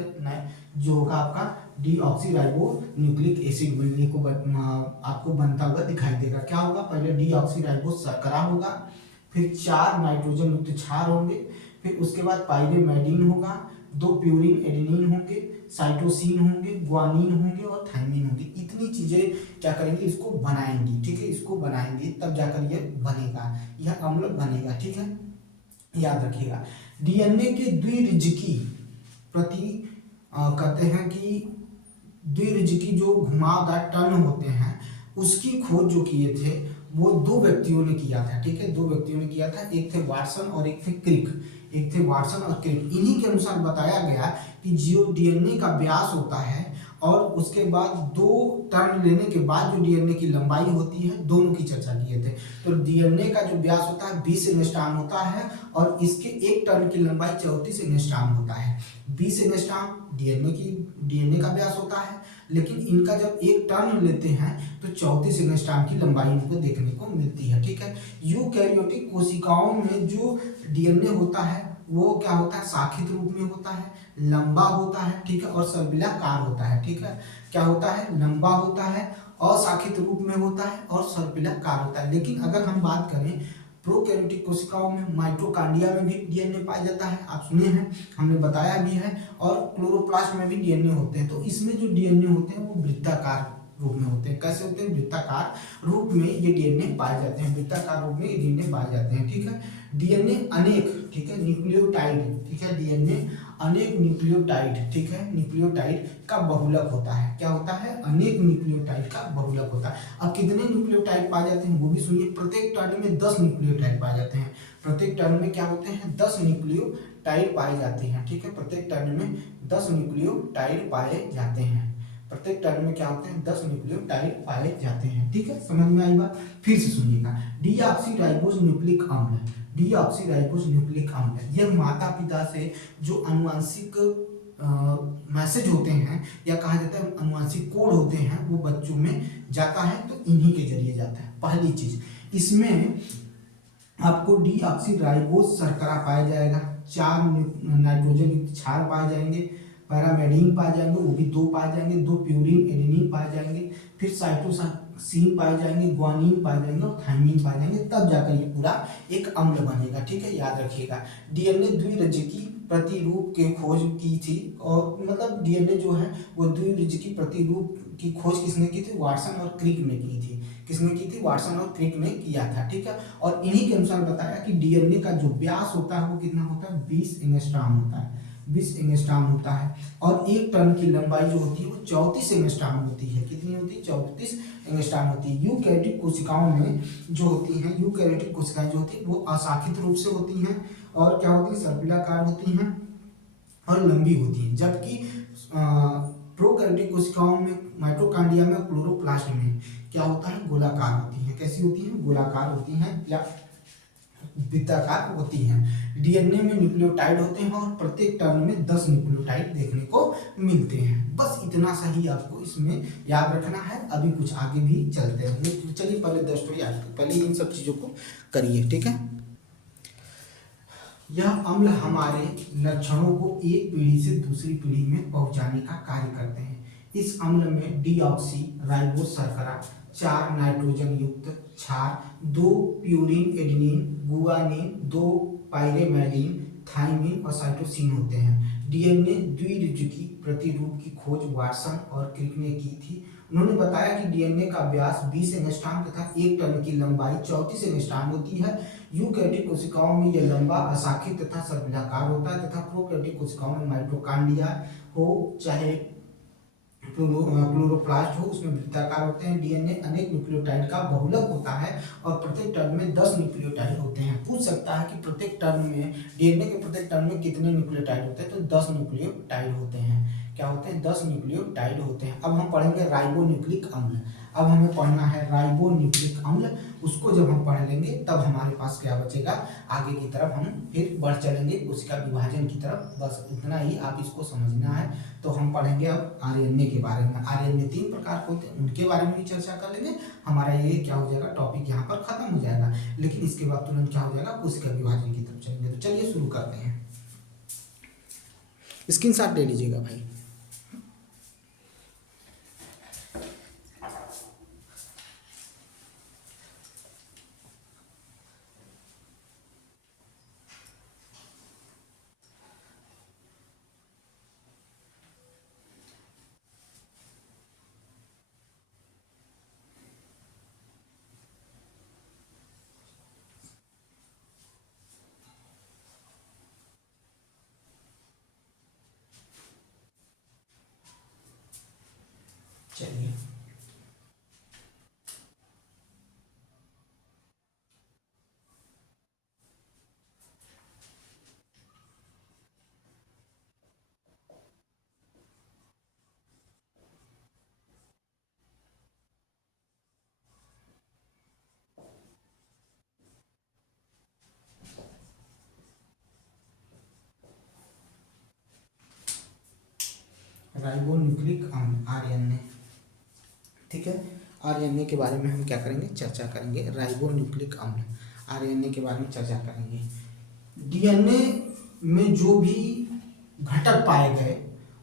जो होगा आपका डीऑक्सीराइबो न्यूक्लिक एसिड बनने को आपको बनता हुआ दिखाई देगा। क्या होगा? पहले डीऑक्सीराइबो शर्करा होगा, फिर 4 नाइट्रोजन युक्त क्षार होंगे, फिर उसके बाद पाइरेमेडिन होगा, 2 प्यूरिन एडेनिन होंगे, साइटोसिन होंगे, ग्वानिन होंगे और थायमिन होंगे। इतनी चीजें क्या करेंगे? इसको बनाएंगी, ठीक है, इसको बनाएंगे तब जाकर ये बनेगा, यह अम्ल बनेगा, ठीक है, याद रखिएगा। डीएनए के द्विरिजिकी प्रति कहते हैं कि द्विरिजिकी जो घुमावदार टर्न होते हैं उसकी खोज जो किए थे वो 2 व्यक्तियों ने किया था, ठीक है, 2 व्यक्तियों ने किया था, एक थे वाटसन और एक थे क्रिक, इन्हीं के अनुसार बताया गया कि जो डीएनए का व्यास होता है और उसके बाद 2 टर्न लेने के बाद जो डीएनए की लंबाई होती है, दोनों की चर्चा किए थे। तो डीएनए का जो व्यास होता है 20 एंगस्ट्रॉम होता है और इसके एक टर्न की लंबाई 34 एंगस्ट्रॉम होता है। 20 एंगस्ट्रॉम डीएनए का व्यास होता है, लेकिन इनका जब एक टर्न लेते हैं तो 34 एंगस्ट्रॉम की लंबाई इनको देखने को मिलती है, ठीक है। यूकैरियोटिक कोशिकाओं में जो डीएनए होता है वो क्या होता है? शाखित रूप में होता है, लंबा होता है, ठीक है, और सर्पिलाकार होता है, ठीक है, क्या होता है? लंबा होता है, अशाखित रूप में होता है और सर्पिलाकार होता है। लेकिन अगर हम बात करें प्रोकैरियोटिक कोशिकाओं में, माइटोकॉन्ड्रिया में भी डीएनए पाया जाता है, आप सुने हैं, हमने बताया भी है, और क्लोरोप्लास्ट में भी डीएनए होते हैं। तो इसमें जो डीएनए होते हैं वो वृत्ताकार रूप में होते हैं। कैसे होते हैं? वृत्ताकार रूप में ये डीएनए पाए जाते हैं, वृत्ताकार रूप में ये डीएनए पाए जाते हैं, ठीक है। डीएनए अनेक, ठीक है, न्यूक्लियोटाइड, ठीक है, डीएनए अनेक न्यूक्लियोटाइड, ठीक है, न्यूक्लियोटाइड का बहुलक होता है। क्या होता है? अनेक न्यूक्लियोटाइड का बहुलक होता है। अब कितने न्यूक्लियोटाइड पाए जाते हैं वो भी सुनिए। प्रत्येक टर्न में 10 न्यूक्लियोटाइड पाए जाते हैं। प्रत्येक टर्न में क्या होते हैं? 10 न्यूक्लियोटाइड पाए जाते हैं, ठीक है, प्रत्येक टर्न में 10 न्यूक्लियोटाइड पाए जाते हैं। प्रत्येक टर्न में क्या होते हैं? 10 न्यूक्लियोटाइड पाए जाते हैं, ठीक है, समझ में आई बात? फिर से सुनिएगा। डीऑक्सीराइबोज न्यूक्लिक अम्ल, डीऑक्सीराइबोज न्यूक्लिक अम्ल, यह माता पिता से जो अनुवांशिक मैसेज होते हैं या कहा जाता है अनुवांशिक कोड होते हैं वो बच्चों में जाता है, तो इन्हीं के जरिए जाता है। पहली चीज, इसमें आपको डीऑक्सीराइबोज शर्करा पाया जाएगा, 4 नाइट्रोजन युक्त क्षार पाए जाएंगे, पैरामेडिन पाए जाएंगे, वो भी 2 पाए जाएंगे, 2 प्यूरिन एडेनिन पाए जाएंगे, फिर साइटोसिन पाए जाएंगे, ग्वानिन पाए जाएंगे और थायमिन पाए जाएंगे, तब जाकर ये पूरा एक अम्ल बनेगा, ठीक है, याद रखिएगा। डीएनए द्विरजिकी प्रतिरूप की खोज की थी, और मतलब डीएनए जो है वो द्विरजिकी प्रतिरूप की खोज किसने की थी? वाटसन और क्रिक ने की थी। किसने की थी? वाटसन और क्रिक ने किया था, ठीक है। और इन्हीं के अनुसार बताया कि डीएनए का जो व्यास होता है वो कितना होता है? 20 एंगस्ट्रॉम होता है, 20 एंगस्ट्रॉम होता है, और एक टर्न की लंबाई जो होती है वो 34 एंगस्ट्रॉम होती है। कितनी होती है? 34 एंगस्ट्रॉम होती है। यूकैरियोटिक कोशिकाओं में जो होती हैं, यूकैरियोटिक कोशिकाएं जो होती है वो अशाखित रूप से होती हैं, और क्या होती है? सर्पिलाकार होती हैं और लंबी होती हैं, जबकि प्रोकैरियोटिक कोशिकाओं में, माइटोकॉन्ड्रिया में, क्लोरोप्लास्ट में क्या होता है, गोलाकार होती है। कैसी होती है, गोलाकार होती हैं या वृत्ताकार होती हैं। डीएनए में न्यूक्लियोटाइड होते हैं और प्रत्येक टर्न में 10 न्यूक्लियोटाइड देखने को मिलते हैं। बस इतना सा ही आपको इसमें याद रखना है। अभी कुछ आगे भी चलते हैं, तो चलिए पहले 10 तो याद, पहले इन सब चीज़ों को करिए, ठीक है। यह अम्ल हमारे लक्षणों को एक पीढ़ी से दूसरी पीढ़ी में पहुंचाने का कार्य करते हैं। इस अम्ल में डीऑक्सी राइबोस शर्करा, 4 नाइट्रोजन युक्त क्षार, 2 purine adenine guanine, 2 pyrimidine thymine और साइटोसिन होते हैं। डीएनए द्विरुजुकी प्रतिरूप की खोज वाटसन और क्रिक ने की थी। उन्होंने बताया कि डीएनए का व्यास 20 एंगस्ट्रॉम तथा 1 टन की लंबाई 34 एंगस्ट्रॉम होती है। यूकैरियोटिक कोशिकाओं में यह लंबा अशाखित तथा सर्पिलाकार होता है तथा प्रोकैरियोटिक कोशिकाओं में माइटोकॉन्ड्रिया हो चाहे क्लोरोप्लास्ट हो, उसमें वृत्ताकार होते हैं। डीएनए अनेक न्यूक्लियोटाइड का बहुलक होता है और प्रत्येक टर्न में 10 न्यूक्लियोटाइड होते हैं। पूछ सकता है कि प्रत्येक टर्न में, डीएनए के प्रत्येक टर्न में कितने न्यूक्लियोटाइड होते हैं, तो 10 न्यूक्लियोटाइड होते हैं। क्या होते हैं, 10 न्यूक्लियोटाइड होते हैं। अब हम पढ़ेंगे राइबोन्यूक्लिक अम्ल। अब हमें पढ़ना है राइबोन्यूक्लिक अम्ल। उसको जब हम पढ़ लेंगे तब हमारे पास क्या बचेगा, आगे की तरफ हम फिर बढ़ चलेंगे कोशिका विभाजन की तरफ। बस इतना ही आप इसको समझना है। तो हम पढ़ेंगे अब आरएनए के बारे में। आरएनए 3 प्रकार के होते हैं, उनके बारे में भी चर्चा कर लेंगे। हमारा ये क्या हो जाएगा, टॉपिक यहाँ पर खत्म हो जाएगा। लेकिन इसके बाद तुरंत क्या हो जाएगा, कोशिका विभाजन की तरफ चलेंगे। तो चलिए शुरू करते हैं। स्क्रीनशॉट ले लीजिएगा भाई। चलिए राइबोन्यूक्लिक अम्ल आरएनए, ठीक है। आरएनए के बारे में हम क्या करेंगे, चर्चा करेंगे। राइबोन्यूक्लिक अम्ल आरएनए के बारे में चर्चा करेंगे। डीएनए में जो भी घटक पाए गए,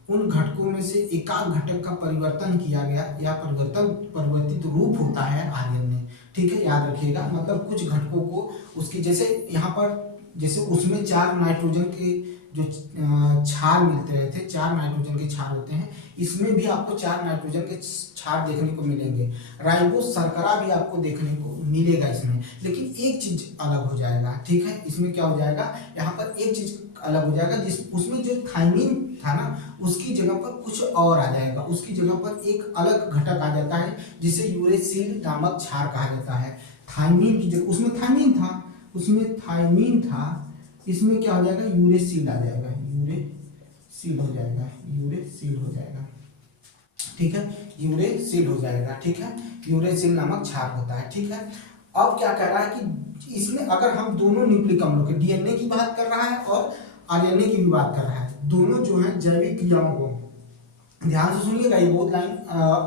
उन घटकों में से एकाध घटक का परिवर्तन किया गया या परिवर्तित रूप होता है आरएनए, ठीक है। याद रखिएगा, मतलब कुछ घटकों को उसकी, जैसे यहाँ पर, जैसे उसमें 4 नाइट्रोजन के जो क्षार मिलते रहे थे, 4 नाइट्रोजन के क्षार होते हैं। इसमें भी आपको 4 नाइट्रोजन के क्षार देखने को मिलेंगे। राइबोस शर्करा भी आपको देखने को मिलेगा इसमें, लेकिन एक चीज अलग हो जाएगा, ठीक है। इसमें क्या हो जाएगा, यहाँ पर एक चीज अलग हो जाएगा, जिस उसमें जो थाइमिन था ना, उसकी जगह पर कुछ और आ जाएगा। उसकी जगह पर एक अलग घटक आ जाता है जिसे यूरेसिल नामक क्षार कहा जाता है। थाइमिन की जगह, उसमें थाइमिन था, उसमें थाइमिन था, इसमें क्या हो जाएगा, यूरेसिल आ जाएगा, यूरेसिल हो जाएगा, यूरेसिल हो जाएगा, ठीक है। यूरेसिल हो जाएगा, ठीक है। यूरेसिल नामक क्षार होता है, ठीक है। अब क्या कर रहा है कि इसमें अगर हम दोनों न्यूक्लिक अम्लों के, डीएनए की बात कर रहा है और आरएनए की भी बात कर रहा है, दोनों जो है जैविक क्रियाओं को, ध्यान से सुनिएगा, ये बहुत लाइन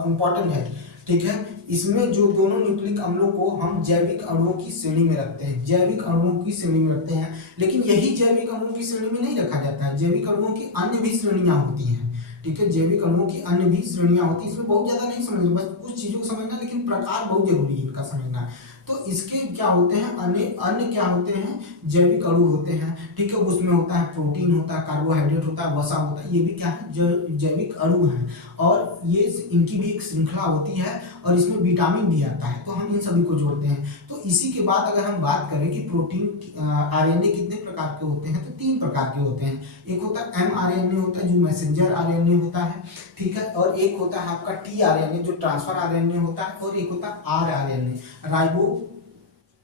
इंपॉर्टेंट है, ठीक है। इसमें जो दोनों न्यूक्लिक अम्लों को हम जैविक अणुओं की श्रेणी में रखते हैं, जैविक अणुओं की श्रेणी में रखते हैं। लेकिन यही जैविक अणुओं की श्रेणी में नहीं रखा जाता है, जैविक अणुओं की अन्य भी श्रेणियां होती हैं, ठीक है। जैविक अणुओं की अन्य भी श्रेणियां होती है। इसमें बहुत ज्यादा नहीं समझना, बस कुछ चीजों को समझना, लेकिन प्रकार बहुत जरूरी है इनका समझना। तो इसके क्या होते हैं, अन्य अन्य क्या होते हैं, जैविक अणु होते हैं, ठीक है। उसमें होता है प्रोटीन, होता है कार्बोहाइड्रेट, होता है वसा होता है, ये भी क्या है, जैविक अणु हैं। और ये इनकी भी एक श्रृंखला होती है और इसमें विटामिन भी आता है, तो हम इन सभी को जोड़ते हैं। तो इसी के बाद अगर हम बात करें कि प्रोटीन आरएनए कितने प्रकार के होते हैं, तो 3 प्रकार के होते हैं। एक होता है एमआरएनए होता है, जो मैसेंजर आरएनए होता है, ठीक है। और एक होता है आपका टीआरएनए, जो ट्रांसफर आरएनए होता है। और एक होता है आरआरएनए,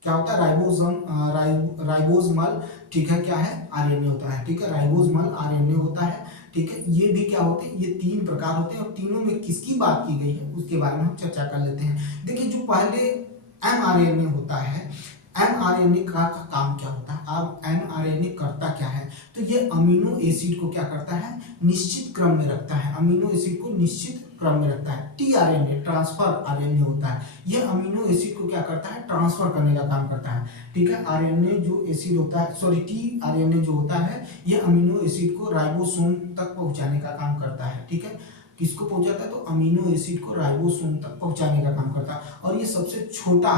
क्या होता है, राइबोसोमल, ठीक है, क्या है, आरएनए होता है, ठीक है। राइबोसोमल आरएनए होता है, ठीक है, ये भी क्या होते हैं, ये 3 प्रकार होते हैं और तीनों में किसकी बात की गई है उसके बारे में हम चर्चा कर लेते हैं। देखिए जो पहले mRNA होता है, mRNA का काम क्या होता है, अब mRNA करता क्या है, तो ये अमीनो एसिड को क्या करता है, निश्चित क्रम में रखता है, अमीनो एसिड को निश्चित क्रम में रखता है। tRNA ट्रांसफर आरएनए होता है, ये अमीनो एसिड को क्या करता है, ट्रांसफर करने का काम करता है, ठीक है। आरएनए जो एसिड होता है, सॉरी tRNA जो होता है, ये अमीनो एसिड को राइबोसोम तक पहुंचाने का काम करता है, ठीक है। किसको पहुंचाता है, तो अमीनो एसिड को राइबोसोम तक पहुंचाने का काम करता है। और ये सबसे छोटा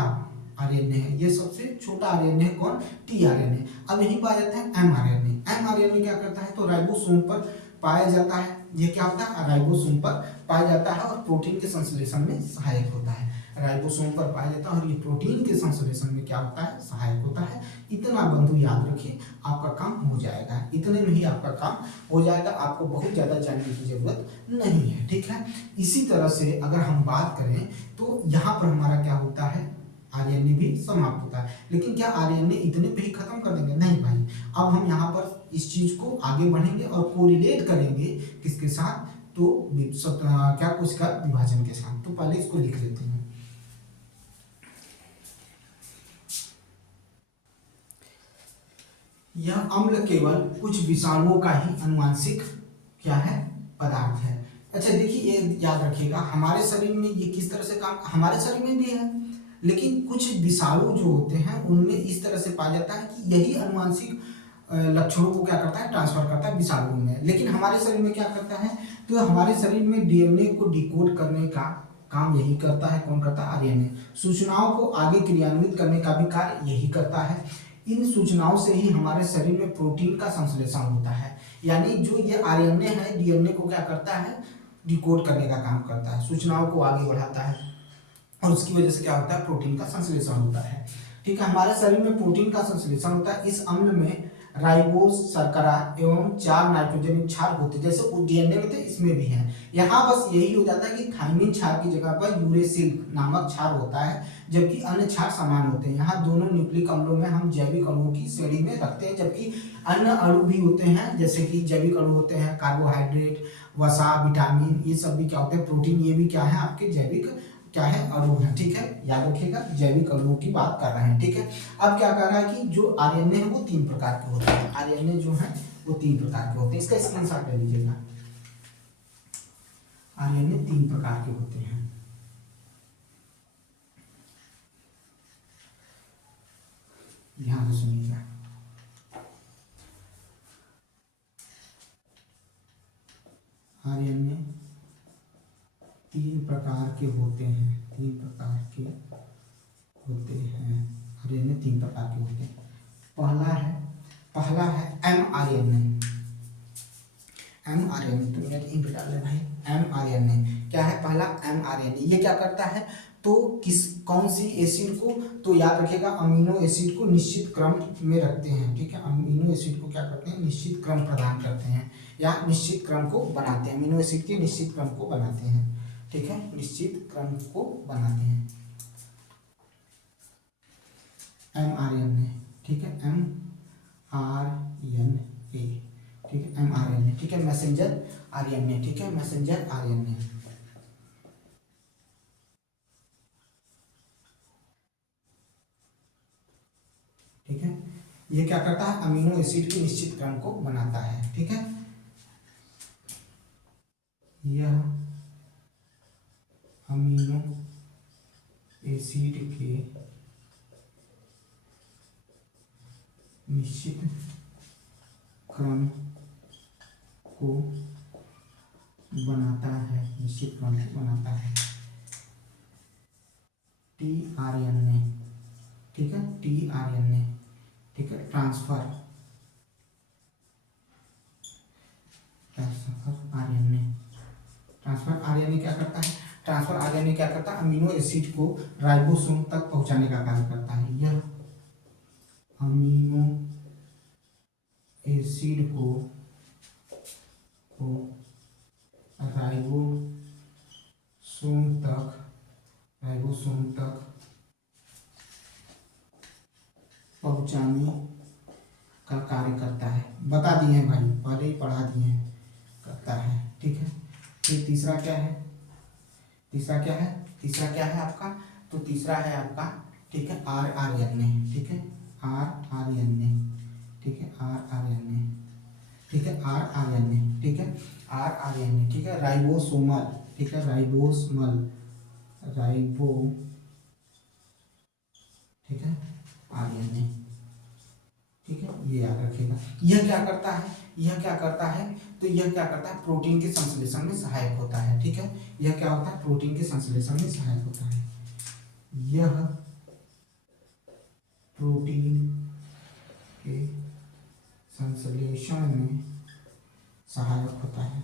आरएनए है, ये सबसे छोटा आरएनए है कौन, tRNA। अब यही पाया जाता है mRNA। mRNA क्या करता है, तो राइबोसोम पर पाया जाता है, ये क्या होता है, राइबोसोम पर पाया जाता है और प्रोटीन के संश्लेषण में सहायक होता है। राइबोसोम पर पाया जाता है और ये प्रोटीन के संश्लेषण में क्या होता है, सहायक होता है। इतना बंधु याद रखिए, आपका काम हो जाएगा, इतने में ही आपका काम हो जाएगा, आपको बहुत ज़्यादा जानने की जरूरत नहीं है, ठीक है। इसी तरह से अगर हम बात करें तो यहाँ पर हमारा क्या होता है, आरएनए भी समाप्त होता है। लेकिन क्या आरएनए इतने पे ही खत्म कर देंगे, नहीं भाई, अब हम यहाँ पर इस चीज को आगे बढ़ेंगे और कोरिलेट करेंगे किसके साथ, तो क्या कोशिका विभाजन के साथ। तो पहले इसको लिख लेते हैं। यह अम्ल केवल कुछ विषाणुओं का ही अनुवांशिक क्या है, पदार्थ है। अच्छा देखिए, ये याद रखिएगा, हमारे शरीर में ये किस तरह से काम, हमारे शरीर में भी है, लेकिन कुछ विषाणु जो होते हैं उनमें इस तरह से पाया जाता है कि यही अनुवांशिक लक्षणों को क्या करता है, ट्रांसफर करता है विषाणु में। लेकिन हमारे शरीर में क्या करता है, तो हमारे शरीर में डीएनए को डिकोड करने का काम यही करता है, कौन करता है, आरएनए। सूचनाओं को आगे क्रियान्वित करने का भी कार्य यही करता है। इन सूचनाओं से ही हमारे शरीर में प्रोटीन का संश्लेषण होता है। यानी जो ये आरएनए है, डीएनए को क्या करता है, डिकोड करने का काम करता है, सूचनाओं को आगे बढ़ाता है और उसकी वजह से क्या होता है, प्रोटीन का संश्लेषण होता है, ठीक है। हमारे शरीर में प्रोटीन का संश्लेषण होता है। इस अम्ल में राइबोज, शर्करा एवं 4 नाइट्रोजन क्षार होते हैं, जैसे डीएनए में थे इसमें भी हैं। यहाँ बस यही हो जाता है कि थाइमिन क्षार की जगह पर यूरेसिल नामक क्षार होता है, जबकि अन्य क्षार समान होते हैं। यहाँ दोनों न्यूक्लिक अम्लों में हम जैविक अणुओं की श्रेणी में रखते हैं, जबकि अन्य अणु भी होते हैं, जैसे कि जैविक अणु होते हैं, कार्बोहाइड्रेट, वसा, विटामिन, ये सब भी क्या होते हैं, प्रोटीन, ये भी क्या है, आपके जैविक क्या है, अणु है, ठीक है। याद रखिएगा, जैविक अणुओं की बात कर रहे हैं, ठीक है। अब क्या कर रहा है कि जो आरएनए है वो 3 प्रकार के होते हैं, आरएनए जो है वो 3 प्रकार के होते हैं, इसका स्क्रीनशॉट ले लीजिएगा। आरएनए 3 प्रकार के होते हैं। ध्यान से सुनिएगा। आरएनए 3 प्रकार के होते हैं, 3 प्रकार के होते हैं, आरएनए 3 प्रकार के होते हैं। पहला है mRNA। mRNA तो मिनट इन पे डाल ले भाई। mRNA क्या है, पहला mRNA, ये क्या करता है, तो कौन सी एसिड को, तो याद रखिएगा अमीनो एसिड को निश्चित क्रम में रखते हैं, ठीक है। अमीनो एसिड को क्या करते हैं, निश्चित क्रम प्रदान करते हैं या निश्चित क्रम को बनाते हैं, अमीनो एसिड के निश्चित क्रम को बनाते हैं, ठीक है, निश्चित क्रम को बनाते हैं। mRNA, ठीक है, mRNA, ठीक है, mRNA, ठीक है, मैसेंजर आरएनए, ठीक है, मैसेंजर आरएनए। ठीक है, ये क्या करता है, अमीनो एसिड के निश्चित क्रम को बनाता है, ठीक है। यह अमीनो एसिड के निश्चित क्रम को बनाता है, निश्चित क्रम को बनाता है। tRNA, ठीक है, tRNA, ठीक है, ट्रांसफर आरएनए, ट्रांसफर आरएनए क्या करता है, ट्रांसफर आरएनए क्या करता है, अमीनो एसिड को राइबोसोम तक पहुंचाने का कार्य करता है। यह अमीनो एसिड को राइबोसोम तक पहुंचाने का कार्य करता है। बता दिए हैं भाई, पहले ही पढ़ा दिए हैं, रखता है, ठीक है। फिर तीसरा क्या है, तीसरा क्या है, तीसरा क्या है आपका, तो तीसरा है आपका, ठीक है, आर आर एन ए, ठीक है, आर आर एन ए, ठीक है, आर आर एन ए, ठीक है, आर आर एन ए, ठीक है, आर आर एन ए, ठीक है, राइबोसोमल, ठीक है, राइबोसमल, राइबो, ठीक है, आर एन ए, ठीक है, ये याद रखिएगा। यह क्या करता है, यह क्या करता है, तो यह क्या करता है, प्रोटीन के संश्लेषण में सहायक होता है, ठीक है। यह क्या होता है, प्रोटीन के संश्लेषण में सहायक होता है। यह प्रोटीन के संश्लेषण में सहायक होता है,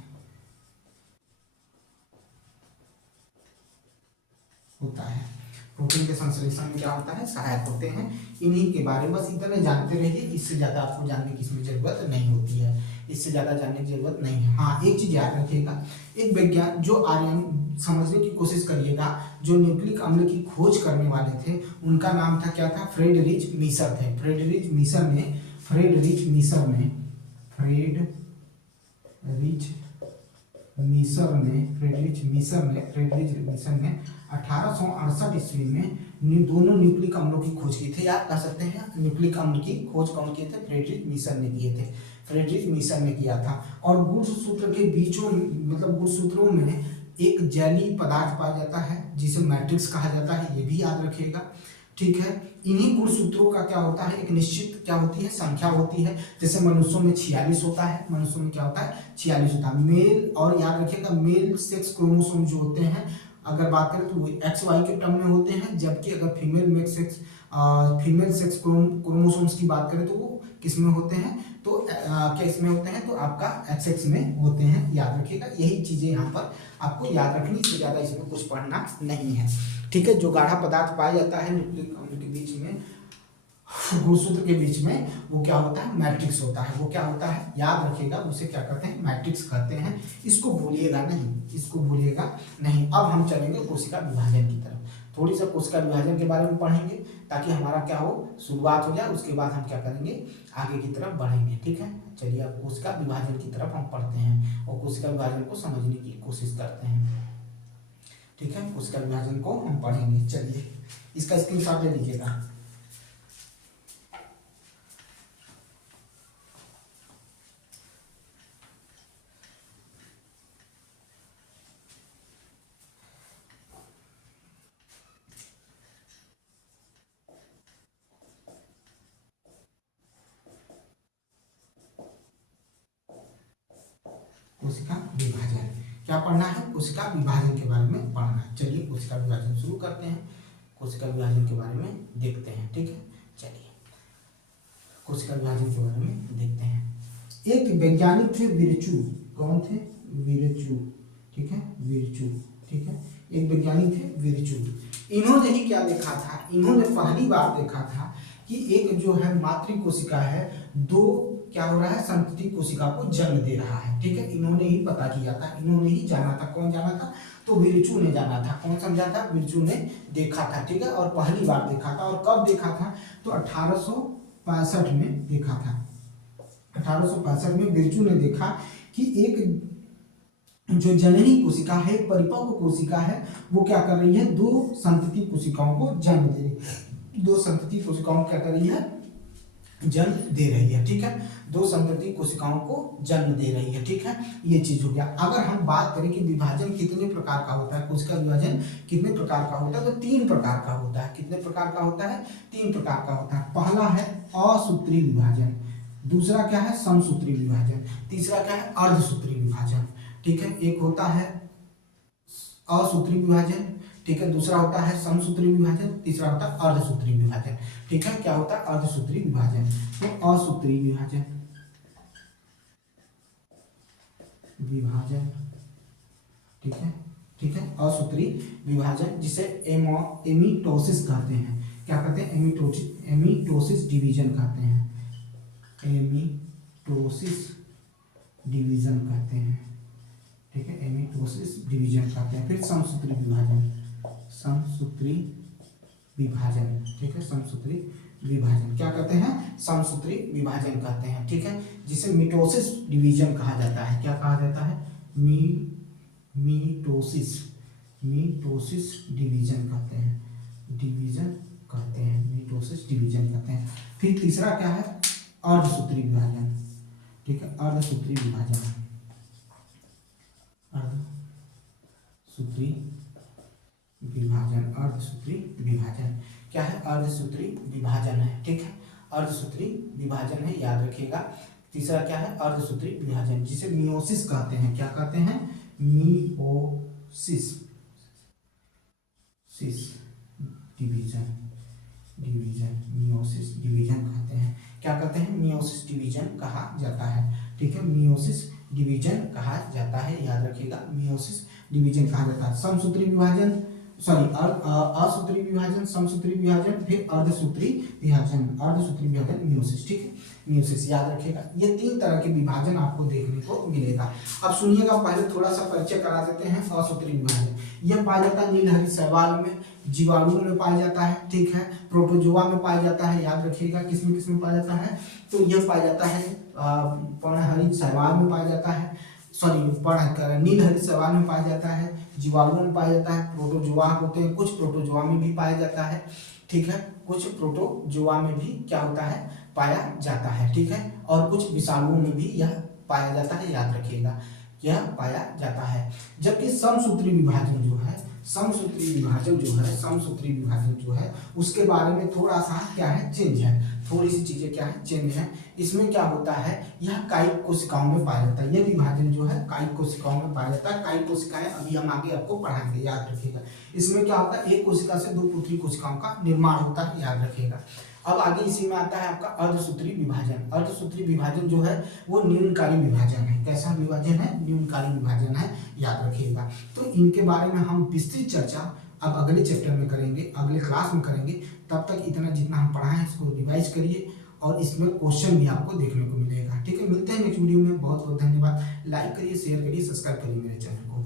होता है। प्रोटीन के संश्लेषण में क्या होता है, सहायक होते हैं। इन्हीं के बारे में बस इतना जानते रहिए, इससे ज़्यादा आपको जानने की इसमें जरूरत नहीं होती है, इससे ज़्यादा जानने की जरूरत नहीं है। हाँ, एक चीज़ याद रखिएगा, एक विज्ञान जो आर्यन समझने की कोशिश करिएगा, जो न्यूक्लिक अम्ल की खोज करने वाले थे, उनका नाम था क्या था, फ्रेडरिच मीसर थे। फ्रेडरिच मीसर ने 1868 ईस्वी में दोनों न्यूक्लिक अम्लों की खोज की थी। याद कर सकते हैं, न्यूक्लिक अम्ल की खोज कौन किए थे, फ्रेडरिच मीसर ने किए थे, फ्रेडरिच मीसर ने किया था। और गुणसूत्र के बीचों, मतलब गुणसूत्रों में एक जैली पदार्थ पाया जाता है जिसे मैट्रिक्स कहा जाता है, ये भी याद रखिएगा, ठीक है। इन्हीं गुणसूत्रों का क्या होता है, एक निश्चित क्या होती है, संख्या होती है। जैसे मनुष्यों में 46 होता है, मनुष्यों में क्या होता है, 46 होता है मेल। और याद रखिएगा, मेल सेक्स क्रोमोसोम जो होते हैं, अगर बात करें तो वो एक्स वाई के टर्म में होते हैं, जबकि अगर फीमेल सेक्स क्रोमोसोम्स की बात करें तो वो किस में होते हैं, तो क्या इसमें होते हैं, तो आपका एक्स एक्स में होते हैं। याद रखिएगा, यही चीजें यहाँ पर आपको याद रखनी, इससे ज्यादा इसमें कुछ पढ़ना नहीं है, ठीक है। जो गाढ़ा पदार्थ पाया जाता है न्यूक्लिक अम्ल के बीच में, गुणसूत्र के बीच में, वो क्या होता है, मैट्रिक्स होता है। वो क्या होता है, याद रखिएगा, उसे क्या कहते हैं, मैट्रिक्स कहते हैं। इसको भूलिएगा नहीं, इसको भूलिएगा नहीं। अब हम चलेंगे कोशिका विभाजन की तरफ, थोड़ी सा कोशिका विभाजन के बारे में पढ़ेंगे, ताकि हमारा क्या हो, शुरुआत हो जाए। उसके बाद हम क्या करेंगे, आगे की तरफ बढ़ेंगे, ठीक है। चलिए अब कोशिका विभाजन की तरफ हम पढ़ते हैं और कोशिका विभाजन को समझने की कोशिश करते हैं, ठीक है। कोशिका विभाजन को हम पढ़ेंगे। चलिए इसका स्क्रीनशॉट ले लीजिएगा। कोशिका विभाजन क्या पढ़ना है, कोशिका विभाजन के बारे में पढ़ना है। चलिए कोशिका विभाजन शुरू करते हैं, कोशिका विभाजन के बारे में देखते हैं, ठीक है। चलिए कोशिका विभाजन के बारे में देखते हैं। एक वैज्ञानिक थे विरचू, कौन थे, विरचू, ठीक है, विरचू, ठीक है। एक वैज्ञानिक थे विरचू। इन्होंने ही क्या देखा था, इन्होंने पहली बार देखा था कि एक जो है मातृ कोशिका है, दो क्या हो रहा है, संतति कोशिका को जन्म दे रहा है, ठीक है। इन्होंने ही पता किया था, इन्होंने ही जाना था। कौन जाना था, तो विरचू ने जाना था। कौन समझा था, विरचू ने देखा था, ठीक है। और पहली बार देखा था। और कब देखा था, तो 1865 में देखा था। 1865 में विरचू ने देखा कि एक जो जननी कोशिका है, परिपक्व कोशिका है, वो क्या कर रही है, दो संतति कोशिकाओं को जन्म दे रही है। दो संतति कोशिकाओं क्या कर रही है, जन्म दे रही है, ठीक है। दो संतति कोशिकाओं को जन्म दे रही है, ठीक है। ये चीज हो गया। अगर हम बात करें कि विभाजन कितने प्रकार का होता है, कोशिका विभाजन कितने प्रकार का होता है, तो 3 प्रकार का होता है। कितने प्रकार का होता है, 3 प्रकार का होता है। पहला है असूत्री विभाजन, दूसरा क्या है, समसूत्री विभाजन, तीसरा क्या है, अर्धसूत्री विभाजन, ठीक है। एक होता है असूत्री विभाजन, ठीक है, दूसरा होता है समसूत्री विभाजन, तीसरा होता है अर्धसूत्री विभाजन, ठीक है। क्या होता है, अर्धसूत्री विभाजन। तो असूत्री विभाजन, ठीक है, ठीक है, असूत्री विभाजन, जिसे एमीटोसिस कहते हैं। क्या कहते हैं, एमीटोसिस डिवीजन कहते हैं, एमीटोसिस डिवीजन कहते हैं, ठीक है, एमीटोसिस डिवीजन कहते हैं। फिर समसूत्री विभाजन, समसूत्री विभाजन, ठीक है, समसूत्री विभाजन क्या कहते हैं, समसूत्री विभाजन कहते हैं, ठीक है, जिसे मिटोसिस डिवीजन कहा जाता है। क्या कहा जाता है, मी मीटोसिस मीटोसिस डिवीजन कहते हैं, डिवीजन कहते हैं, मीटोसिस डिवीजन कहते हैं। फिर तीसरा क्या है, अर्धसूत्री विभाजन, ठीक है, अर्धसूत्री विभाजन, अर्धसूत्री विभाजन, अर्धसूत्री विभाजन क्या है, अर्धसूत्री विभाजन है, ठीक है, अर्धसूत्री विभाजन है, याद रखिएगा। तीसरा क्या है, अर्धसूत्री विभाजन, जिसे मियोसिस कहते हैं, क्या कहते हैं, मियोसिस डिवीजन, मियोसिस डिवीजन कहते हैं, क्या कहते हैं, मियोसिस डिवीजन कहा जाता है, ठीक है, मियोसिस डिवीजन कहा जाता है, याद रखिएगा, मियोसिस डिवीजन कहा जाता है। समसूत्री विभाजन, सॉरी, असूत्री विभाजन, समसूत्री विभाजन, फिर अर्धसूत्री विभाजन, अर्धसूत्री विभाजन, मियोसिस, ठीक है, मियोसिस याद रखिएगा। ये 3 तरह के विभाजन आपको देखने को मिलेगा। अब सुनिएगा, पहले थोड़ा सा परिचय करा देते हैं असूत्री विभाजन। यह पाया जाता है नीलहरी शैवाल में, जीवाणुओं में पाया जाता है, ठीक है, प्रोटोजोआ में पाया जाता है, याद रखिएगा, किसमें किसमें पाया जाता है, तो यह पाया जाता है पर्णहरित शैवाल में पाया जाता है, सॉरी नीलहरित शैवाल में पाया जाता है, जीवाणुओं में पाया जाता है, प्रोटोजोआ होते हैं, कुछ प्रोटोजोआ में भी पाया जाता है, ठीक है, कुछ प्रोटोजोआ में भी क्या होता है, पाया जाता है, ठीक है, और कुछ विषाणुओं में भी यह पाया जाता है, याद रखिएगा, यह पाया जाता है। जबकि समसूत्री विभाजन जो है, समसूत्री विभाजन जो है, समसूत्री विभाजन जो है, उसके बारे में थोड़ा सा क्या है, चेंज है, थोड़ी सी चीजें क्या है, चेंज है। इसमें क्या होता है, यह कायिक कोशिकाओं में पाया जाता है, यह विभाजन जो है कायिक कोशिकाओं में पाया जाता है। कायिक कोशिकाएं अभी हम आगे आपको पढ़ाएंगे, याद रखिएगा। इसमें क्या होता है, एक कोशिका से 2 पुत्री कोशिकाओं का निर्माण होता है, याद रखिएगा। अब आगे इसी में आता है आपका अर्धसूत्री विभाजन। अर्धसूत्री विभाजन जो है वो न्यूनकारी विभाजन है। कैसा विभाजन है, न्यूनकारी विभाजन है, याद रखिएगा। तो इनके बारे में हम विस्तृत चर्चा अब अगले चैप्टर में करेंगे, अगले क्लास में करेंगे। तब तक इतना जितना हम पढ़ाए हैं इसको रिवाइज करिए, और इसमें क्वेश्चन भी आपको देखने को मिलेगा, ठीक है। मिलते हैं नेक्स्ट वीडियो में, बहुत बहुत धन्यवाद। लाइक करिए, शेयर करिए, सब्सक्राइब करिए मेरे चैनल को।